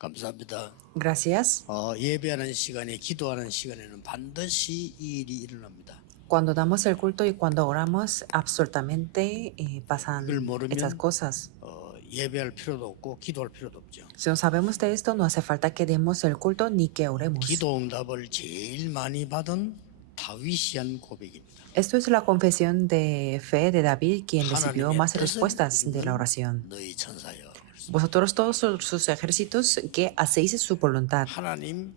감사합니다. Gracias. 예배하는 시간에 기도하는 시간에는 반드시 이 일이 일어납니다. Cuando damos el culto y cuando oramos, absolutamente 이걸 pasan estas 모르면 cosas. 예배할 필요도 없고 기도할 필요도 없죠. Si no sabemos de esto, no hace falta que demos el culto ni que oremos. 기도 응답을 제일 많이 받은 다윗이 한 고백입니다. Esto es la confesión de fe de David, quien recibió 하나님의 más 뜻을 respuestas de la 이루는 oración. 너희 천사여. Vosotros todos sus ejércitos que hacéis su voluntad. 하나님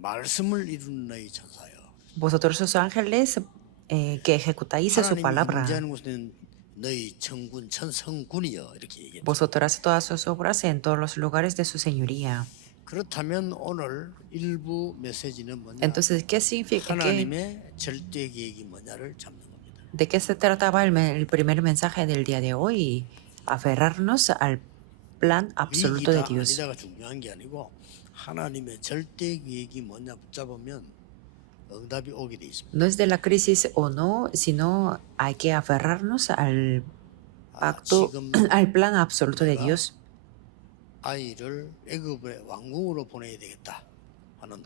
말씀을 이루는 너희 천사여. Vosotros sus ángeles que ejecutáis su 하나님이 palabra. 임재하는 곳에는 너희 천군 천성군이여 이렇게 얘기합니다. Vosotras todas sus obras en todos los lugares de su señoría. 그렇다면 오늘 일부 메시지는 뭐냐? Entonces, ¿qué significa? 하나님의 절대 계획이 뭐냐를 잡는 겁니다. ¿De qué se trataba el primer mensaje del día de hoy? Aferrarnos al plan absoluto de 위기다 Dios. 아니다가 중요한 게 아니고 하나님의 절대 계획이 뭐냐 붙잡으면 응답이 오게 돼 있습니다. No es de la crisis o no, sino hay que aferrarnos al pacto, 지금 al plan absoluto de Dios. 아이를 애굽의 왕궁으로 보내야 되겠다 하는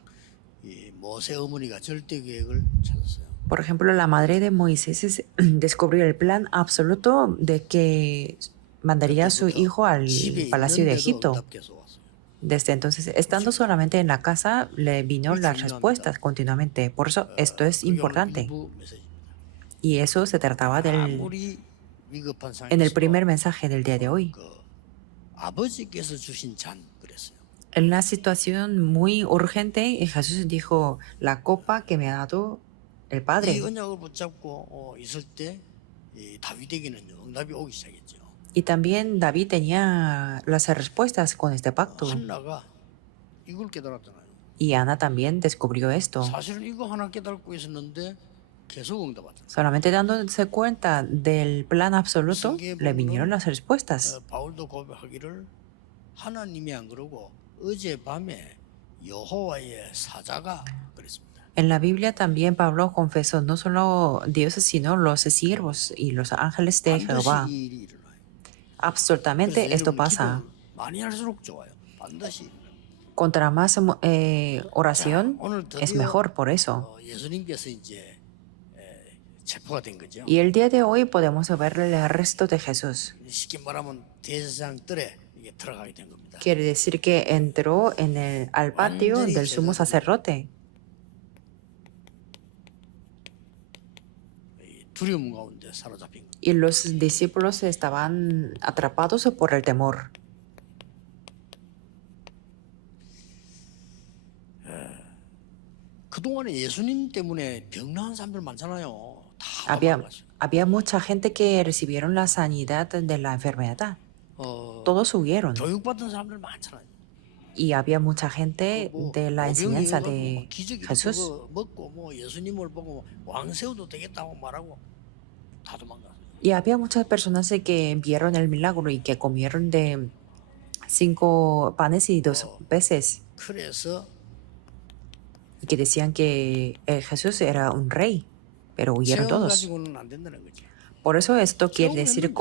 이 모세 어머니가 절대 계획을 찾았어요. Por ejemplo, la madre de Moisés descubrió el plan absoluto de que mandaría a su hijo al 집에 palacio de 있는데도 Egipto. 응답 계속 왔어요. Desde entonces, estando solamente en la casa, le vino las respuestas continuamente. Por eso, esto es 그게 오늘 importante. 일부 메시지입니다. Y eso se trataba 아무리 위급한 en el 상황에서도 primer mensaje del día de hoy. 그 아버지께서 주신 잔 그랬어요. En una situación muy urgente, Jesús dijo, la copa que me ha dado el 이 Padre. 언약을 붙잡고 있을 때 이 다윗에게는 응답이 오기 시작했죠. Y también David tenía las respuestas con este pacto. 한나가 이걸 깨달았잖아요. Y Ana también descubrió esto. 사실은 이거 하나 깨닫고 있었는데 계속 응답하잖아요. Solamente dándose cuenta del plan absoluto, le vinieron las respuestas. 바울도 고백하기를 하나님이 안 그러고 어젯밤에 여호와의 사자가 그랬습니다. En la Biblia también Pablo confesó no solo Dios, sino los siervos y los ángeles de Jehová. 반드시 이 일이 일어나요. Absolutamente esto pasa. 많이 할수록 좋아요. 반드시 일어나요. Contra más oración 오늘 es 드디어 mejor por eso. 예수님께서 이제 체포가 된 거죠. Y el día de hoy podemos ver el resto de Jesús. 쉽게 말하면 대제사장 뜰에 이게 들어가게 된 겁니다. Quiere decir que entró al patio del sumo sacerdote. 두려움 가운데 사로잡힌 겁니다. Y los discípulos estaban atrapados por el temor. 그동안에 예수님 때문에 병 나은 사람들 많잖아요. 다 Había, 도망갔어요. había mucha gente que recibieron la sanidad de la enfermedad. Todos huyeron. 교육받은 사람들 많잖아요. Y había mucha gente de la enseñanza de 기적이 Jesús. 그거 먹고 뭐 예수님을 보고 왕 세워도 되겠다고 말하고 다 도망갔어요. Y había muchas personas que vieron el milagro y que comieron de 5 panes y 2 peces. 그래서 Y que decían que Jesús era un rey. Pero huyeron 체험 todos. 가지고는 안 된다는 거죠. Por eso esto quiere decir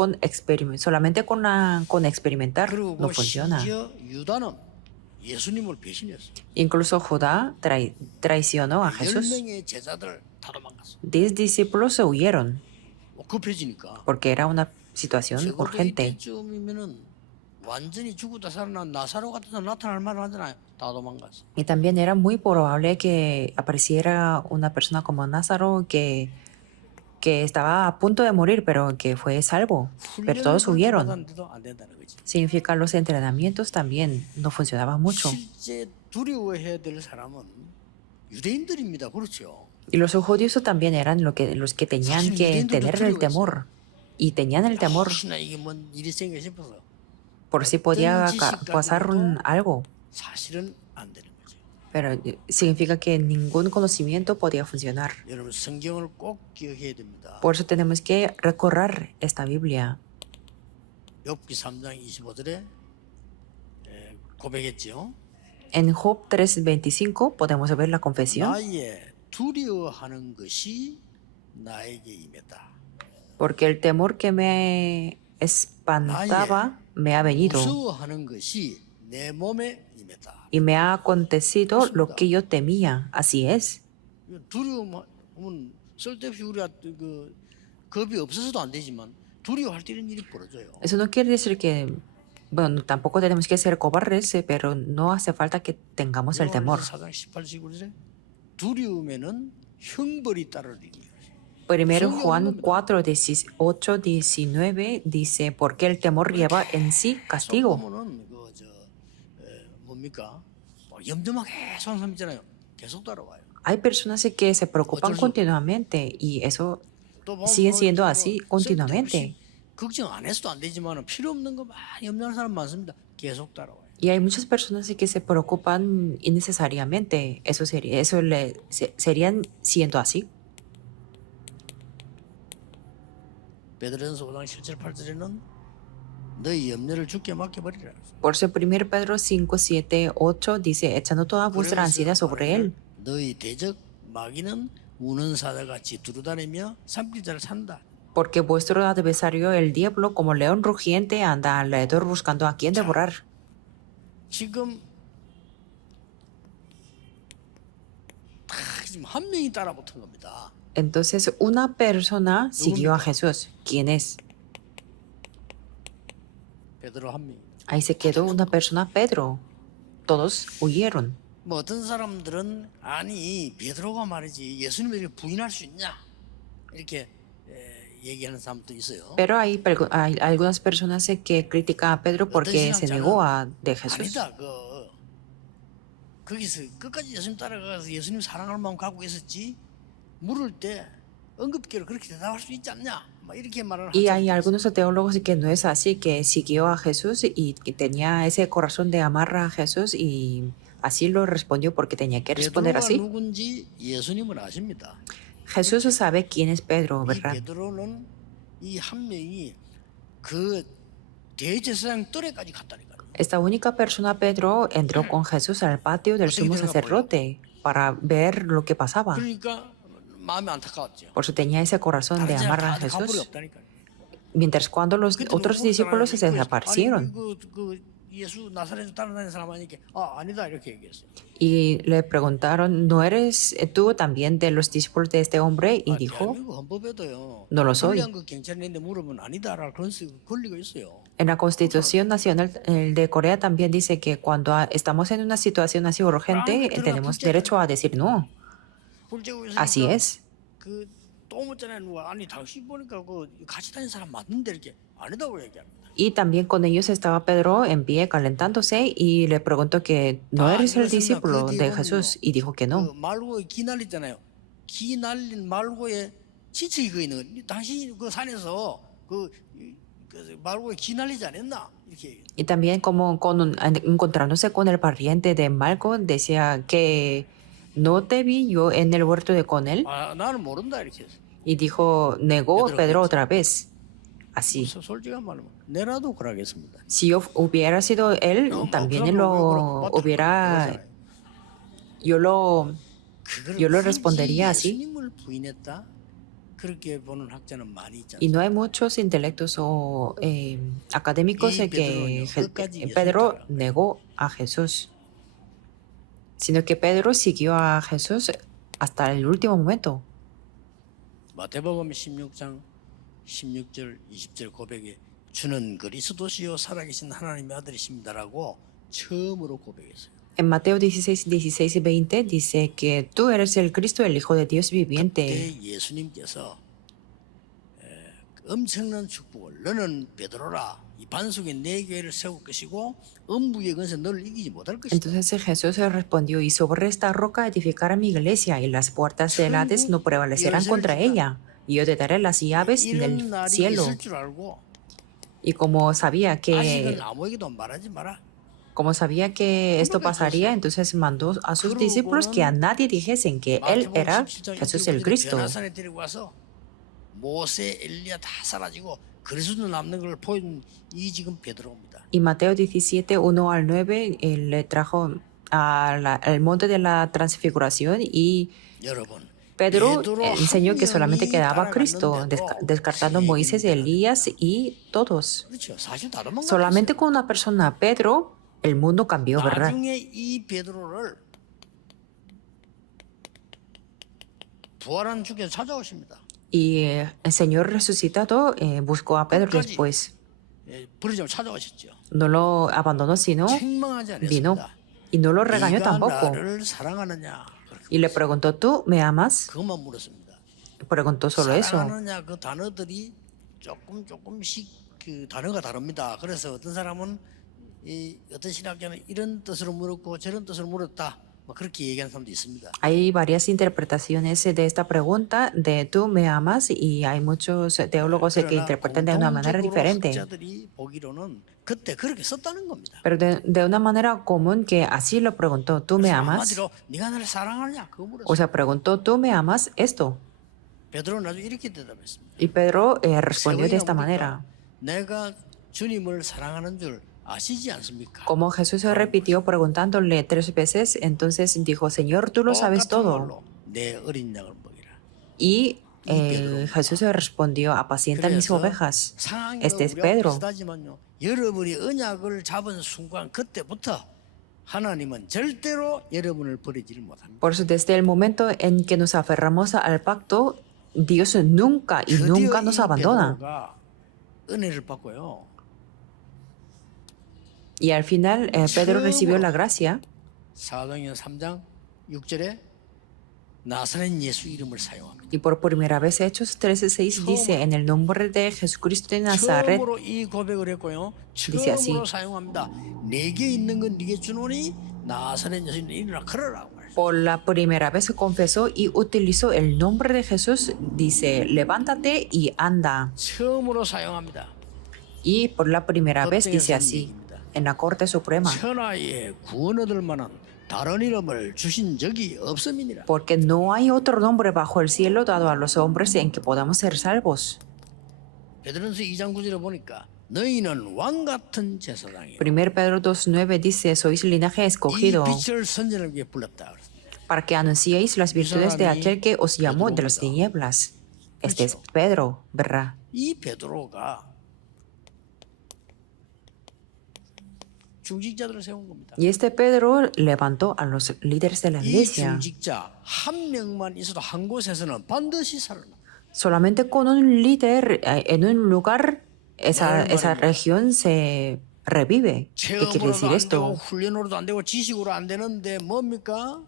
solamente con experimentar 그리고 no funciona. 심지어 유다는 예수님을 배신했어요. Incluso Judá traicionó a Jesús. 10명의 제자들 다 도망갔어요. 10 discípulos se huyeron 급해지니까. porque era una situación 적어도 urgente. 이때쯤이면은 완전히 죽었다 살아난 나사로 같은 사람 나타날 만하잖아요. 다 도망갔어. Y también era muy probable que apareciera una persona como Lázaro que estaba a punto de morir, pero que fue salvo. Pero todos huyeron. 받았는데도 안 된다는 거지. Significa los entrenamientos también no funcionaban mucho. 실제 두려워해야 될 사람은 유대인들입니다. 그렇죠. Y los judíos también eran los que tenían que tener el temor. Y tenían el temor 혹시나 이게 뭔 일이 생겨 싶어서 por si podía pasar algo. 사실은 안 되는 거죠. Pero significa que ningún conocimiento podía funcionar. 여러분 성경을 꼭 기억해야 됩니다. Por eso tenemos que recorrer esta Biblia. 욥기 3장 25절에 고백했죠. En Job 3:25 podemos ver la confesión. 나의 두려워하는 것이 나에게 임했다. Porque el temor que me espantaba me ha venido. 무서워하는 것이 내 몸에 임했다. y me ha acontecido lo que yo temía. Así es. 두려움은 쓸데없이 우리가 그 겁이 없어서도 안 되지만 두려워할 때 이런 일이 벌어져요. Eso no quiere decir que, bueno, tampoco tenemos que ser cobardes, pero no hace falta que tengamos el temor. 요한일서 4장 18절 그러죠. 두려움에는 형벌이 따르리니. Primero Juan 4, 18, 19 dice, porque el temor lleva en sí castigo. 보면은 뭡니까? 염려만 계속 하는 사람 있잖아요. 계속 따라와요. Hay personas que se preocupan continuamente y eso siguen siendo así continuamente. 걱정 안 해서도 안 되지만 필요 없는 거 많이 염려하는 사람 많습니다. 계속 따라와요. Y hay muchas personas que se preocupan innecesariamente. Serían siendo así. 베드로전서 5장 7절 8절에는 너희 염려를 주께 맡겨버리라. Por eso 1 Pedro 5, 7, 8 dice, echando toda vuestra ansiedad sobre él. 너희 대적 마귀는 우는 사자같이 두루다니며 삼킬 자를 산다. Porque vuestro adversario, el diablo, como león rugiente, anda alrededor buscando a quien devorar. 지금 한 명이 따라붙은 겁니다. Entonces una persona siguió a Jesús. ¿Quién es? 베드로 한 명. Ahí se quedó una persona, Pedro. Todos huyeron. 뭐 어떤 사람들은 아니 베드로가 말이지 예수님을 이렇게 부인할 수 있냐 이렇게 얘기하는 사람도 있어요. Pero hay algunas personas que critican a Pedro porque se negó de Jesús. 아니다. 거기서 끝까지 예수님 따라가서 예수님 사랑할 마음 갖고 있었지 물을 때 응급기로 그렇게 대답할 수 있지 않냐? 막 이렇게 말을 Y hay algunos teólogos que no es así, que siguió a Jesús y que tenía ese corazón de amar a Jesús y así lo respondió porque tenía que responder 베드로가 así. 누군지 예수님은 아십니다. Jesús sabe quién es Pedro, 이 ¿verdad? 베드로는 이 한 명이 그 대제사장 뜰에까지 갔다니까요. Esta única persona, Pedro, entró con Jesús al patio del sumo sacerdote para ver lo que pasaba. 그러니까 마음이 안타까웠죠. Por eso tenía ese corazón de 다른 amar a 사람 다 가버리 Jesús. 없다니까요. Mientras cuando los 그때 otros 뭐 discípulos se 그랬잖아요. desaparecieron. 아니, 그 예수 나사렛에서 따라다니는 사람 아니니까 아니다 이렇게 얘기했어요. Y le preguntaron, ¿no eres tú también de los discípulos de este hombre? Y dijo, 대한민국 헌법에도요. no lo soy. 불리한 그 경찰인데 물으면 아니다라고 그런 권리가 있어요. En la Constitución Nacional de Corea también dice que cuando estamos en una situación así urgente, tenemos derecho a decir no. Así es. 그또 묻잖아요. 누가 아니 당신 보니까 그 같이 다니는 사람 맞는데 이렇게 아니다고 얘기합니다. Y también con ellos estaba Pedro en pie calentándose y le preguntó que no eres el discípulo de Jesús y dijo que 그 no. 말고에 기 날리잖아요. 기 날린 말고에 지책이 그 있는 당신 그 산에서 그 말고에 기 날리지 않았나 이렇게 얘기해요. Y también como encontrándose con el pariente de Malco decía que no te vi yo en el huerto de con él. 나는 모른다 이렇게 했어요. Y dijo, negó Pedro otra vez. Así. 솔직한 말로 내라도 그러겠습니다. Si yo hubiera sido él, también él lo hubiera, yo lo respondería así. 예수님을 부인했다 그렇게 보는 학자는 많이 있지 Y no 않습니까? hay muchos intelectos o académicos Y que Pedro Pedro negó a Jesús, sino que Pedro siguió a Jesús hasta el último momento. 마태복음 16장 16절 20절 고백에 주는 그리스도시요 살아계신 하나님의 아들이십니다라고 처음으로 고백했어요. En Mateo 16, 16 y 20 dice que tú eres el Cristo, el Hijo de Dios viviente. 그때 예수님께서 엄청난 축복을 너는 베드로라 이 반석에 네 교회를 세울 것이고 음부의 권세 너를 이기지 못할 것이다. Entonces Jesús respondió, y sobre esta roca edificaré mi iglesia, y las puertas del Hades no prevalecerán contra ella, y yo te daré las llaves 이런 del 날이 cielo. 있을 줄 알고 Y como sabía que 아직은 아무에게도 말하지 마라. esto pasaría, entonces mandó a sus discípulos que a nadie dijesen que él era Jesús el Cristo. 변화산에 데리고 와서 모세, 엘리야 다 사라지고 그리스도 남는 걸 보인 이 지금 베드로입니다. Y Mateo 17, 1 al 9, él le trajo al monte de la transfiguración y 여러분, Pedro 베드로 enseñó 한 que solamente 명이 quedaba Cristo, 따라갔는데도 descartando 세 Moisés, 명이 Elías y todos. 그렇죠. 사실 다 도망갔어요. Solamente con una persona, Pedro, el mundo cambió, ¿verdad? 나중에 이 베드로를 부활한 주께서 찾아오십니다. Y el Señor resucitado buscó a Pedro 끝까지 después. 버리지 않고 찾아오셨죠. No lo abandonó, sino 책망하지 vino 않았습니다. y no lo regañó 네가 tampoco. 나를 사랑하느냐? 그렇게 Y le preguntó, ¿tú me amas? 그것만 물었습니다. Preguntó solo eso. 사랑하느냐 그 단어들이 조금씩 그 단어가 다릅니다. 그래서 어떤 사람은 이 어떤 신학자는 이런 뜻으로 물었고 저런 뜻으로 물었다. 뭐 그렇게 얘기하는 사람도 있습니다. Hay varias interpretaciones de esta pregunta de ¿tú me amas? Y hay muchos teólogos que 그러나 interpretan de una manera 공통적으로 diferente. 학자들이 보기로는 그때 그렇게 썼다는 겁니다. Pero de una manera común que así lo preguntó, ¿tú me 그래서 amas? 한마디로 네가 나를 사랑하느냐 그거 물었어요. O sea, preguntó, ¿tú me amas? Esto. 베드로는 나중에 이렇게 대답했습니다. Y Pedro respondió de 세번이나 esta 묻니까 manera. 내가 주님을 사랑하는 줄 아시지 않습니까? Como Jesús se repitió preguntándole 3 veces, entonces dijo, Señor, tú lo sabes 똑같은 todo. 말로 내 어린 양을 먹이라. Y Jesús le respondió, apacienta mis 그래서 ovejas. 상황이 Este es 우리와 Pedro. 비슷하지만요. 여러분이 언약을 잡은 순간 그때부터 하나님은 절대로 여러분을 버리지를 못합니다. Por eso, desde el momento en que nos aferramos al pacto, Dios nunca y nunca nos abandona. 베드로가 은혜를 받고요. Y al final, Pedro recibió la gracia. 사도행전 3장 6절에 나사렛 예수 이름을 사용합니다. Y por primera vez, Hechos 13:6 dice, en el nombre de Jesucristo de Nazaret, 처음으로 이 고백을 했고요. dice así. 처음으로 사용합니다. 내게 있는 건 네게 주노니 나사렛 예수 일어나 걸어라. por la primera vez confesó y utilizó el nombre de Jesús, dice, levántate y anda. 처음으로 사용합니다. Y por la primera vez dice así, en la Corte Suprema, 천하에 구원 얻을 만한 다른 이름을 주신 적이 없음이니라. porque no hay otro nombre bajo el cielo dado a los hombres en que podamos ser salvos. 베드로전서 2장 9절에 보니까 너희는 왕 같은 제사장이요. 1 Pedro 2:9 dice, sois linaje 이 escogido 빛을 선전하기 위해 불렀다. para que anunciéis las virtudes de aquel que os llamó de las tinieblas. Este es Pedro, ¿verdad? 이 베드로가 중직자들을 세운 겁니다. Y este Pedro levantó a los líderes de la 이 iglesia. 중직자 한 명만 있어도 한 곳에서는 반드시 살아납니다. Solamente con un líder en un lugar, esa región se revive. ¿Qué quiere decir 체험으로도 안 되고 esto? 훈련으로도 안 되고 지식으로 안 되는데 뭡니까?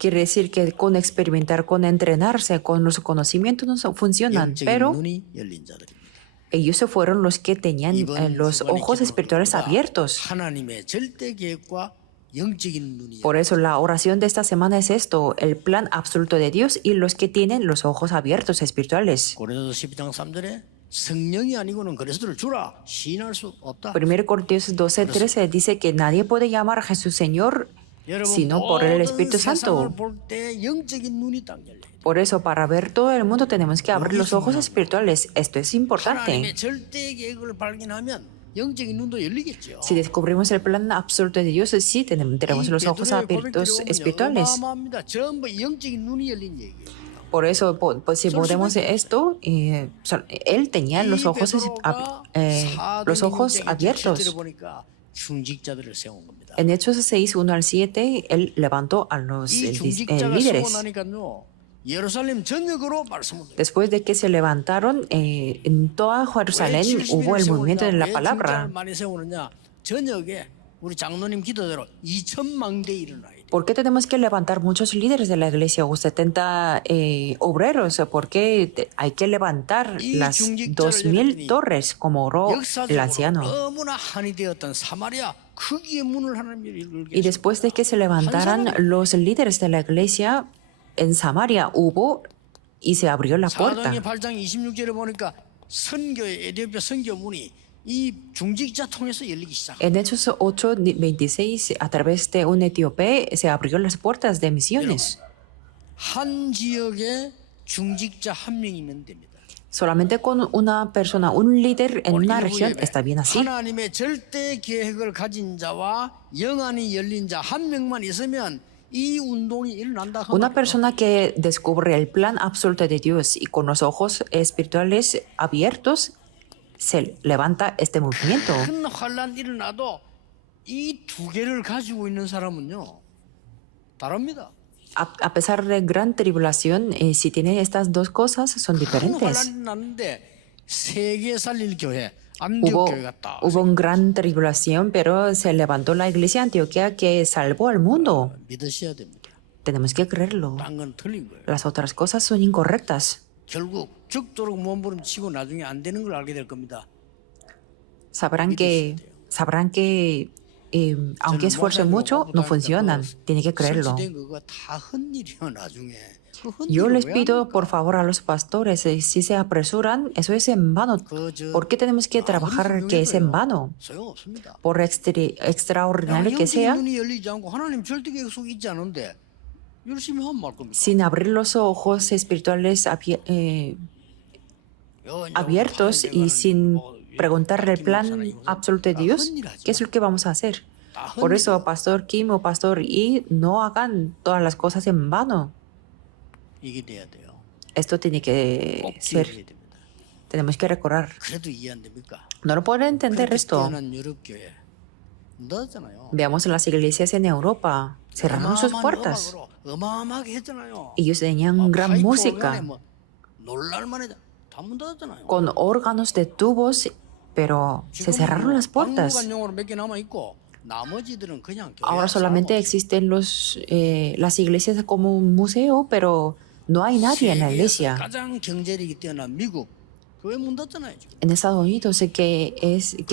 Quiere decir que con experimentar, con entrenarse, con los conocimientos no funcionan, 영적인 pero 눈이 열린 자들입니다. ellos fueron los que tenían 이번 los 순간의 ojos espirituales 기도가 abiertos. 하나님의 절대 계획과 영적인 눈이 Por eso la oración de esta semana es esto, el plan absoluto de Dios y los que tienen los ojos abiertos espirituales. 고린도서 12장 3절에 성령이 아니고는 그리스도를 주라 시인할 수 없다. 1 Corintios 12:13 dice que nadie puede llamar a Jesús Señor sino por el Espíritu Santo. 볼때 영적인 눈이 딱 열려요. Por eso, para ver todo el mundo tenemos que abrir los ojos espirituales. Esto es importante. 하나님의 절대 계획을 발견하면 영적인 눈도 열리겠죠. Si descubrimos el plan absoluto de Dios, sí tenemos los ojos abiertos espirituales. 어마어마합니다. 전부 영적인 눈이 열린 얘기예요. Por eso, pues, si podemos esto, él tenía los ojos, los ojos abiertos. 보니까 중직자들을 세운 겁니다. En Hechos 6, 1 al 7, él levantó a los 이 중직자가 líderes. 쓰고 나니까요. 예루살렘 전역으로 말씀을 드려요. Después de que se levantaron, en toda Jerusalén hubo el movimiento de la palabra. 많이 세우느냐? 전역에 우리 장로님 기도대로 2,000만 대 일어나야 돼. ¿Por qué tenemos que levantar muchos líderes de la iglesia o 70 obreros? Porque hay que levantar las 2,000 torres, como oró el anciano. 너무나 한이 되었던 사마리아 크기의 문을 하나님이 열게 Y después de que se levantaran los líderes de la iglesia, en Samaria hubo y se abrió la puerta. 사도행전 8장 26절에 보니까 선교의 에티오피아 선교 문이 이 중직자 통해서 열리기 시작. En Hechos 8:26, a través de un etíope, se abrió las puertas de misiones. 한 지역에 중직자 한 명이면 됩니다. Solamente con una persona, un líder en una región, está bien así. 하나님의 절대 계획을 가진 자와 영안이 열린 자 한 명만 있으면 이 운동이 일어난다. Una persona que descubre el plan absoluto de Dios y con los ojos espirituales abiertos, se levanta este movimiento. 큰 환란 일어나도 이 두 개를 가지고 있는 사람은요 다릅니다. A pesar de gran tribulación, si tienen estas dos cosas, son 큰 diferentes. 환란이 났는데 세계 살릴 교회 안디옥 교회 갔다. Hubo una gran tribulación, pero se levantó la iglesia de Antioquía que salvó al mundo. 믿으셔야 됩니다. Tenemos que creerlo. 딴 건 틀린 거예요. Las otras cosas son incorrectas. 결국 죽도록 몸부림치고 나중에 안 되는 걸 알게 될 겁니다. Sabrán que aunque esfuercen mucho, no funcionan. Tienen que creerlo. 설치된 그거 다 헛일이요 나중에. 그 Yo 헛일을 les 왜 pido 합니까? por favor a los pastores, si se apresuran, eso es en vano. ¿Por qué tenemos que trabajar que es en vano? 소용없습니다. Por extraordinario que 영적인 sea, 눈이 열리지 않고 하나님 절대 계획 속에 있지 않은데 열심히 하면 말 겁니까? sin abrir los ojos espirituales abiertos y sin preguntarle el plan absoluto de Dios, ¿qué es lo que vamos a hacer? Por eso, Pastor Kim o Pastor Y, no hagan todas las cosas en vano. 이게 돼야 돼요. Esto tiene que 꼭 ser, 기억해야 됩니다. tenemos que recordar. 그래도 이해 안 됩니까? No lo pueden entender 그렇게 esto. 뛰어난 유럽 교회 늦었잖아요. Veamos las iglesias en Europa, cerraron sus puertas. 어마어마하게 했잖아요. Ellos tenían gran 파이프 música 오간에 뭐 놀랄만해 다 문 닫았잖아요. con órganos de tubos, pero se cerraron las puertas. 박물관용으로 몇 개 남아 있고 나머지들은 그냥 교회 Ahora solamente existen las iglesias como un museo, pero no hay nadie en la 세계에서 iglesia. 가장 경제력이 뛰어난 미국 교회 문 닫잖아요 지금. En Estados Unidos, que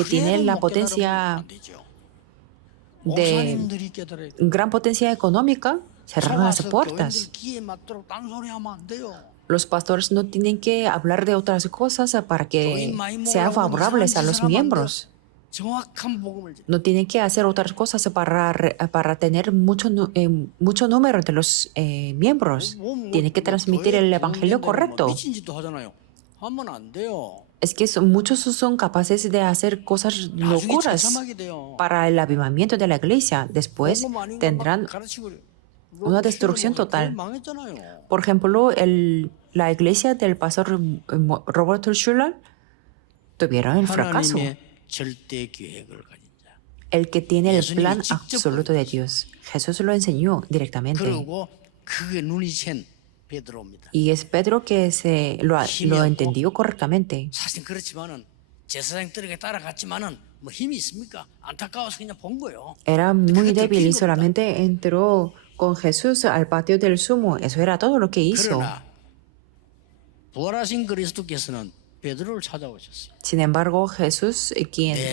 tiene la potencia de 목사님들이 깨달아야 돼요. gran potencia económica, cerraron las 속아서 puertas. 교인들 귀에 맞도록 딴소리 하면 안 돼요. Los pastores no tienen que hablar de otras cosas para que sean favorables a los miembros. 정확한 복음을 전해. No tienen que hacer otras cosas para tener mucho número de los miembros. Tienen que transmitir el evangelio correcto. 미친 짓도 하잖아요. 하면 안 돼요. Es que muchos son capaces de hacer cosas 나중에 locuras 처참하게 돼요. para el avivamiento de la iglesia. Después 복음 아닌 거 막 tendrán 가르치고 그래요. una destrucción 교회 total. 망했잖아요. Por ejemplo, la iglesia del pastor Robert Schuller tuvieron el fracaso. 하나님의 절대 계획을 가진 자. El que tiene el 예수님이 plan 직접 absoluto de Dios. Jesús lo enseñó directamente. 그리고 그게 눈이 챈 베드로입니다. Y es Pedro que lo entendió correctamente. 사실 그렇지만은 제사장들에게 따라갔지만은 뭐 힘이 있습니까? 안타까워서 그냥 본 거예요. Era muy 그게 débil y 들킨 겁니다. solamente entró con Jesús al patio del sumo. Eso era todo lo que hizo. 그러나 부활하신 그리스도께서는 베드로를 찾아오셨어요. Sin embargo, Jesús,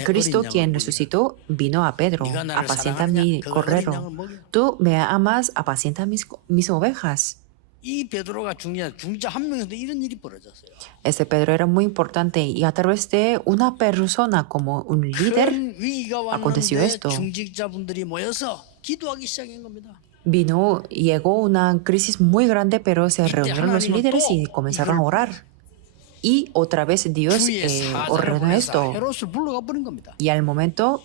Cristo, quien resucitó, vino a Pedro. 네가 나를 Apacienta 사랑하느냐? mi 그 어린 cordero. 양을 먹여. Tú me amas, apacienta mis ovejas. 이 베드로가 중자 한 명인데 이런 일이 벌어졌어요. Este Pedro era muy importante y a través de una persona como un líder 큰 위기가 aconteció 왔는데 esto. 중직자분들이 모여서 기도하기 시작한 겁니다. Llegó una crisis muy grande, pero se reunieron los líderes y comenzaron a orar. Y otra vez Dios 주의 사자를 ordenó 보내서 esto. 헤롯을 불러가 버린 겁니다. Y al momento,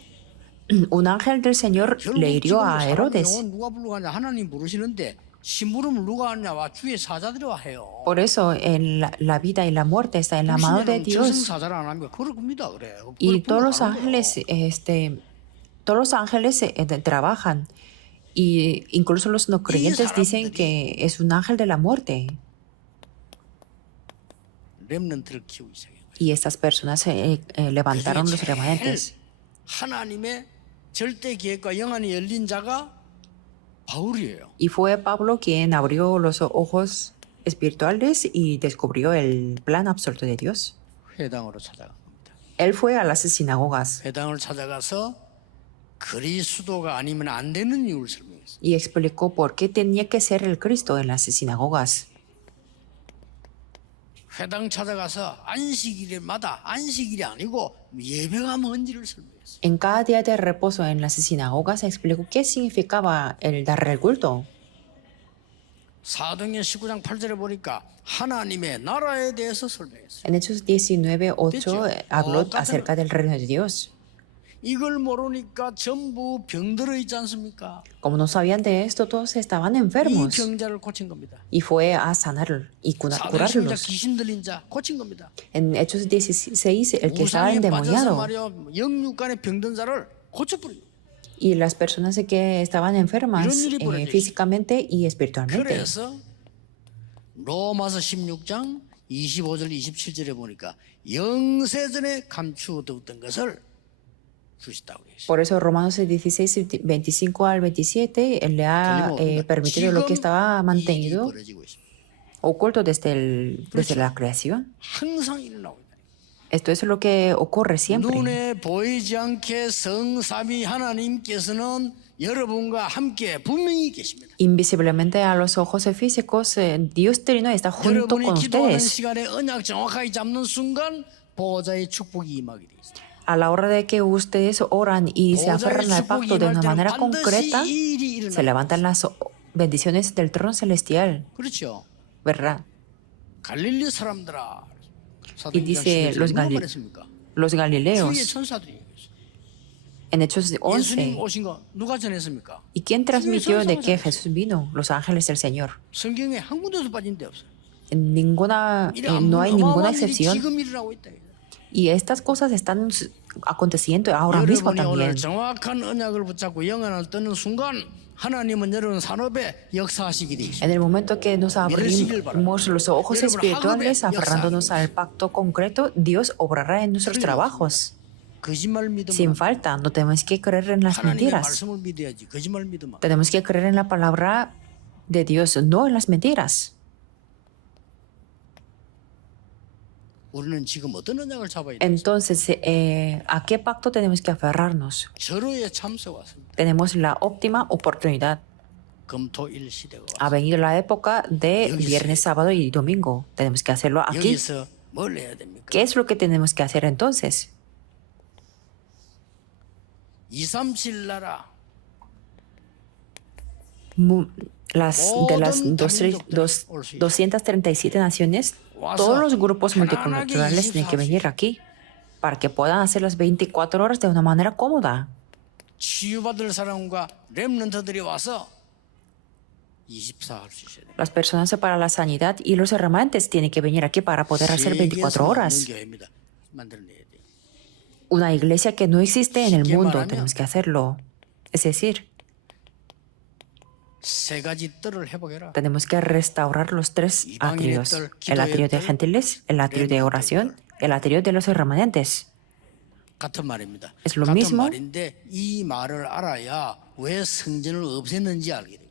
un ángel del Señor le hirió a Herodes. 영혼 누가 불러가냐 하나님 부르시는데 심부름을 누가 하냐 와 주의 사자들이 와 해요. Por eso en la vida y la muerte está en la mano de Dios. 저승사자를 안 합니까? 그럴 겁니다. 그래. Y 그걸 todos los 불러가는 거예요. ángeles trabajan. Y incluso los no creyentes dicen que es un ángel de la muerte. 렘넌트를 키우기 시작해요. Y estas personas levantaron los remanentes. 하나님의 절대 계획과 영안이 열린 자가 바울이에요. Y fue Pablo quien abrió los ojos espirituales y descubrió el plan absoluto de Dios. 회당으로 찾아간 겁니다. Él fue a las sinagogas 회당을 찾아가서 그리스도가 아니면 안 되는 이유를 설명했어요. y explicó por qué tenía que ser el Cristo en las sinagogas. 회당 찾아가서 안식일마다 안식일이 아니고 예배가 뭔지를 설명했어요. En cada día de reposo en las sinagogas explicó qué significaba el dar el culto. 사도행전 19장 8절에 보니까 하나님의 나라에 대해서 설명했어요. En Hechos 19:8 habló acerca del reino de Dios. 이걸 모르니까 전부 병들어 있지 않습니까? Como no sabían de esto, todos estaban 이 enfermos 병자를 고친 겁니다. y fue a sanar y 사도행전 curarlos. 귀신 들린 자 고친 겁니다. En Hechos 16, el que estaba 우상에 빠져서 endemoniado 말이야 영육간에 병든 자를 고쳐버린 겁니다. y las personas que estaban enfermas físicamente y espiritualmente. 그래서 로마서 16장 25절 27절에 보니까 영세전에 감추어두었던 것을 주시다고 그랬어요. Por eso Romanos 16, 25 al 27 le ha permitido lo que estaba mantenido oculto desde la creación. 항상 일어나고 있다. Esto es lo que ocurre siempre. 눈에 보이지 않게 성삼위 하나님께서는 여러분과 함께 분명히 계십니다. Invisiblemente a los ojos físicos, Dios Trino está junto con 여러분이 기도하는 ustedes. 시간에 언약 정확하게 잡는 순간 보호자의 축복이 임하게 돼 있어요. A la hora de que ustedes oran y se 보호자의 aferran al 축복이 pacto de 임할 una 때는 manera 반드시 concreta, 이 일이 se 일어나요. levantan las bendiciones del trono celestial, 그렇죠. ¿verdad? 갈릴리 사람들아. Y dice los 말했습니까? Los 주의 Galileos 천사들이 en Hechos 예수님 11. 오신 거 누가 전했습니까? ¿Y quién transmitió de que Jesús vino? Los ángeles del Señor. 성경에 한 군데도 빠진 데 없어요. No hay ninguna 어마어마한 일이 excepción. 지금 일어나고 있다. Y estas cosas están aconteciendo ahora mismo 여러분이 오늘 también. 정확한 언약을 붙잡고 영안을 떠는 순간 하나님은 여러분 산업에 역사하시게 돼 있습니다. En el momento que nos abrimos los ojos espirituales, aferrándonos al pacto concreto, Dios obrará en nuestros trabajos. 거짓말 믿으면 Sin falta, no tenemos que creer en las 하나님의 mentiras. 말씀을 믿어야지. 거짓말 믿으면 Tenemos que creer en la palabra de Dios, no en las mentiras. 우리는 지금 어떤 언약을 잡아야 돼? Entonces, ¿a qué pacto tenemos que aferrarnos? 절호의 참새가 왔습니다. Tenemos la óptima oportunidad. 금토일 시대가 Ha 왔습니다. venido la época de viernes, sábado y domingo. Tenemos que hacerlo aquí. 여기서 뭘 해야 됩니까? ¿Qué es lo que tenemos que hacer entonces? 237 나라 De las 237 naciones, todos los grupos multiculturales tienen que venir aquí para que puedan hacer las 24 horas de una manera cómoda. 치유받을 사람과 렘넌트들이 와서 24 할 수 있어야 돼요. Las personas para la sanidad y los remanentes tienen que venir aquí para poder hacer 24 horas. 교회입니다. 만들어내야 돼요. Una iglesia que no existe en el mundo, tenemos que hacerlo. Es decir, 세 가지 뜰을 회복해라. tenemos que restaurar los tres atrios. El atrio de gentiles, el atrio de oración, el atrio de los remanentes. 같은 말입니다. Es lo 같은 mismo. 말인데 이 말을 알아야 왜 성전을 없앴는지 알게 돼요.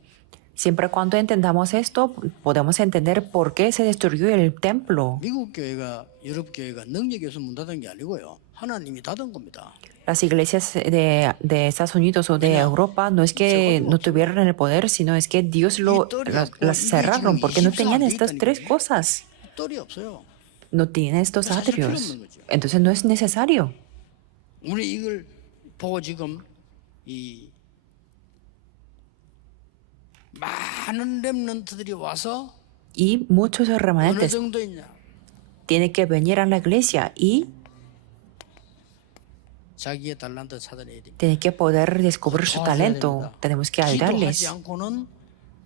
Siempre cuando entendamos esto, podemos entender por qué se destruyó el templo. 미국 교회가 유럽 교회가 능력이 없어 문 닫은 게 아니고요. 하나님이 닫은 겁니다. Las iglesias de Estados Unidos o de Europa no es que no tuvieran el poder, sino es que Dios las cerraron porque no tenían estas tres cosas. 똘이 없어요. No tienen estos atrios. Entonces no es necesario. 우리 이걸 보고 지금 이 많은 렘넌트들이 와서 Y muchos 어느 remanentes 정도 있냐? tienen que venir a la iglesia y 자기의 달란트 찾아내야 됩니다. tienen que poder descubrir su talento. Tenemos que 기도하지 ayudarles. 않고는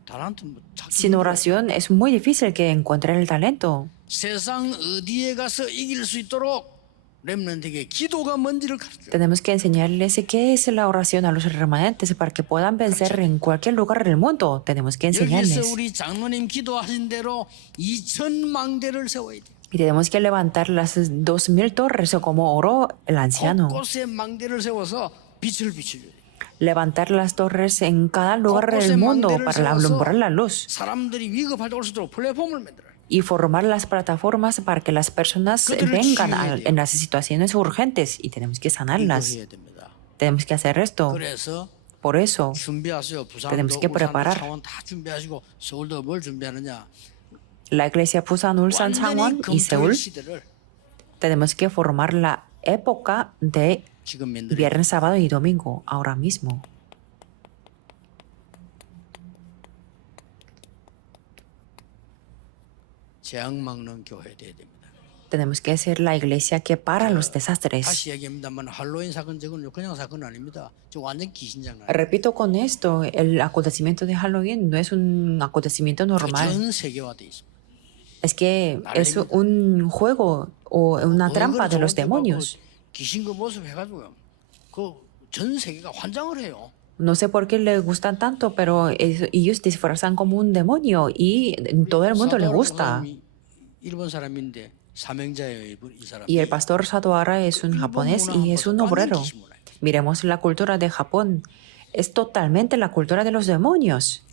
달란트 뭐 찾기 Sin oración es muy difícil que encuentren el talento. 세상 어디에 가서 이길 수 있도록 렘넌트에게 기도가 뭔지를 가르쳐요. Tenemos que enseñarles qué es la oración a los remanentes para que puedan vencer en cualquier lugar del mundo. Tenemos que 여기서 enseñarles. 우리 장로님 기도하신 대로 2,000망대를 세워야 돼요. Y tenemos que levantar las 2000 torres o como oró el anciano. 곳곳에 망대를 세워서 빛을 비춰줘야 돼요. Levantar las torres en cada lugar del mundo para alumbrar la luz. 사람들이 위급할 때 올 수 있도록 플랫폼을 만들어요. Y formar las plataformas para que las personas vengan en las situaciones urgentes y tenemos que 이거 sanarlas. 해야 됩니다. Tenemos que hacer esto. 그래서 Por eso 준비하세요. 부산도 tenemos que 울산도 preparar. 창원 다 준비하시고 서울도 뭘 준비하느냐? la iglesia Busan, Ulsan, Changwon y 금토일 Seúl, 시대를 tenemos que formar la época de 지금 만들어야 돼요. viernes, sábado y domingo ahora mismo. 재앙 막는 교회 돼야 됩니다. Tenemos que ser la iglesia que para los desastres. 다시 얘기합니다만 할로윈 사건 저건 그냥 사건 아닙니다. 저 완전 귀신장난. Repito con esto, el acontecimiento de Halloween no es un acontecimiento normal. 전 세계화돼 있습니다. Es que es un juego o una trampa de los demonios. 귀신 그 모습 해가지고요. 그 전 세계가 환장을 해요. No sé por qué les gustan tanto, pero ellos disfrazan como un demonio y todo el mundo le gusta. 사도하라 일본 사람인데 사명자예요, 이 Y el 사람이. pastor Satohara es un 일본 japonés 문화 y 한번 es 보세요. un 완전 obrero. 귀신 문화예요. Miremos la cultura de Japón. Es totalmente la cultura de los demonios.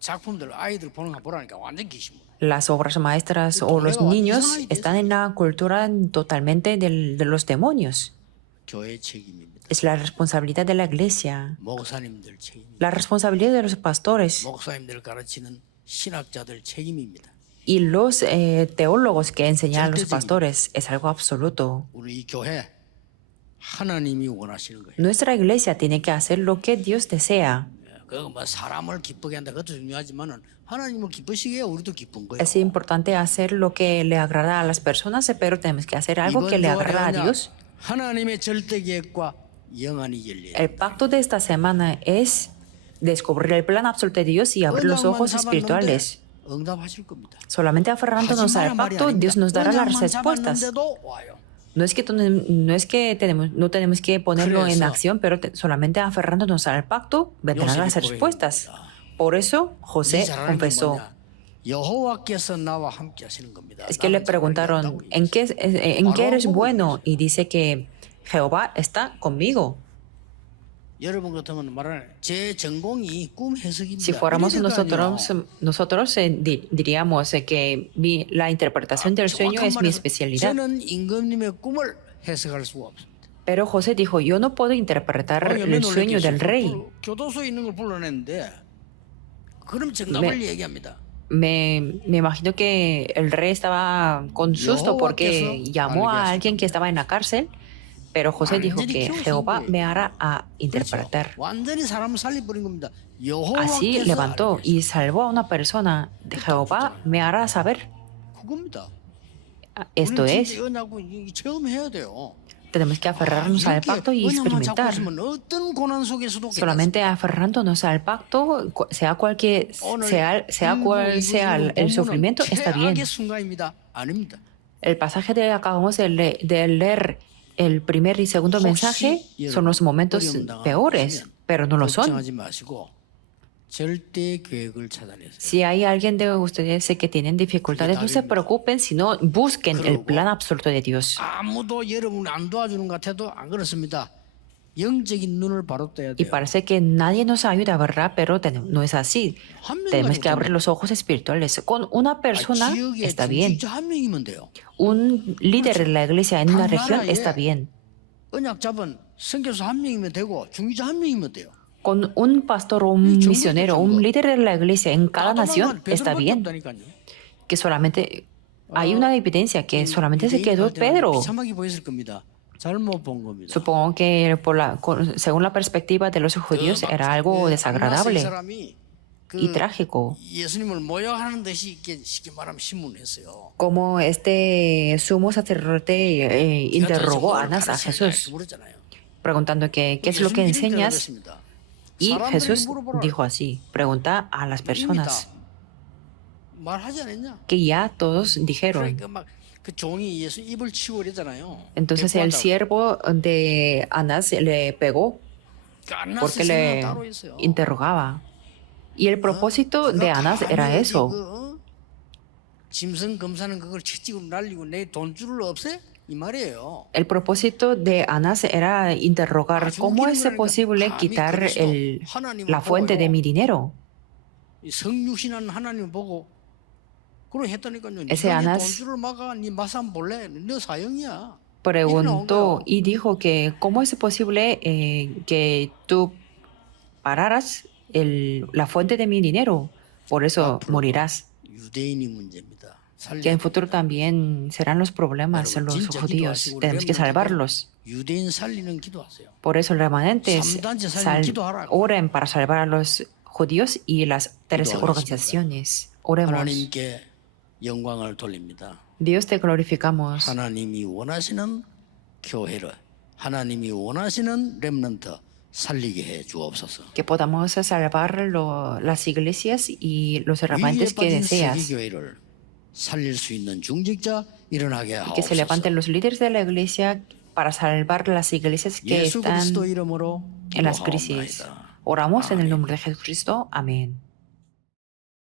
작품들 아이들 보는 거 보라니까 완전 귀신 문화. Las obras maestras o los niños están en la cultura totalmente de los demonios. 교회 책임입니다. Es la responsabilidad de la iglesia, 목사님들 책임입니다. la responsabilidad de los pastores 목사님들 가르치는 신학자들 책임입니다. y los teólogos que enseñan a los pastores. Es algo absoluto. 우리 이 교회 하나님이 원하시는 거예요. Nuestra iglesia tiene que hacer lo que Dios desea. 그뭐 사람을 기쁘게 한다 그것도 중요하지만은 하나님을 기쁘시게 해야 우리도 기쁜 거예요. Es importante hacer lo que le agrada a las personas, pero tenemos que hacer algo que le agrada a Dios. 하나님의 절대 계획과 영안이 열려요. El pacto de esta semana es descubrir el plan absoluto de Dios y abrir los ojos espirituales. 응답하실 겁니다. Solamente aferrándonos al pacto, Dios nos dará las respuestas. No es que, no tenemos que ponerlo en acción, pero solamente aferrándonos al pacto vendrán las respuestas. Por eso José confesó. 여호와께서 나와 함께 하시는 겁니다. Es que le preguntaron, ¿en qué eres bueno? Y dice que Jehová está conmigo. 여러분 같으면 말하는 제 전공이 꿈 해석입니다. Si fuéramos nosotros diríamos que la interpretación del sueño es mi especialidad. 저는 임금님의 꿈을 해석할 수가 없습니다. Pero José dijo, yo no puedo interpretar el sueño del rey. 교도소에 있는 걸 불러냈는데 그럼 정답을 얘기합니다. Me imagino que el rey estaba con susto porque llamó a alguien que estaba en la cárcel, pero José dijo que Jehová me hará a interpretar. 완전히 사람을 살려버린 겁니다. Así levantó y salvó a una persona. Jehová me hará saber. 그겁니다. Esto es, 체험해야 돼요. tenemos que aferrarnos al pacto y experimentar. Solamente aferrándonos al pacto, sea cual sea el sufrimiento, está bien. El pasaje que acabamos de leer, el primer y segundo mensaje, son los momentos peores, pero no lo son. Si hay alguien de ustedes que tienen dificultades, no se preocupen, sino busquen el plan absoluto de Dios. Y parece que nadie nos ayuda, ¿verdad? Pero no es así. Tenemos que abrir los ojos espirituales. Con una persona está bien. Un líder de la iglesia en una región está bien. Con un pastor o un misionero, un líder de la iglesia en cada nación está bien. Que solamente hay una evidencia que solamente se quedó Pedro. Supongo que según la perspectiva de los judíos era algo desagradable y trágico. Como este sumo sacerdote interrogó a Anás a Jesús, preguntando qué es lo que enseñas. Y Jesús dijo así, pregunta a las personas, que ya todos dijeron. Entonces el siervo de Anás le pegó porque le interrogaba. Y el propósito de Anás era eso. El propósito de Anás era interrogar cómo es posible quitar la fuente de mi dinero. Ese Anás preguntó y dijo que cómo es posible que tú pararas la fuente de mi dinero, por eso morirás. Que en futuro también serán los problemas en los judíos. Tenemos que salvarlos. Por eso, remanentes, oren para salvar a los judíos y las 13 organizaciones. Oremos. Dios, te glorificamos. Que podamos salvar las iglesias y los remanentes que deseas. Y que se levanten los líderes de la iglesia para salvar las iglesias que están en las crisis. Oramos en el nombre de Jesucristo. Amén.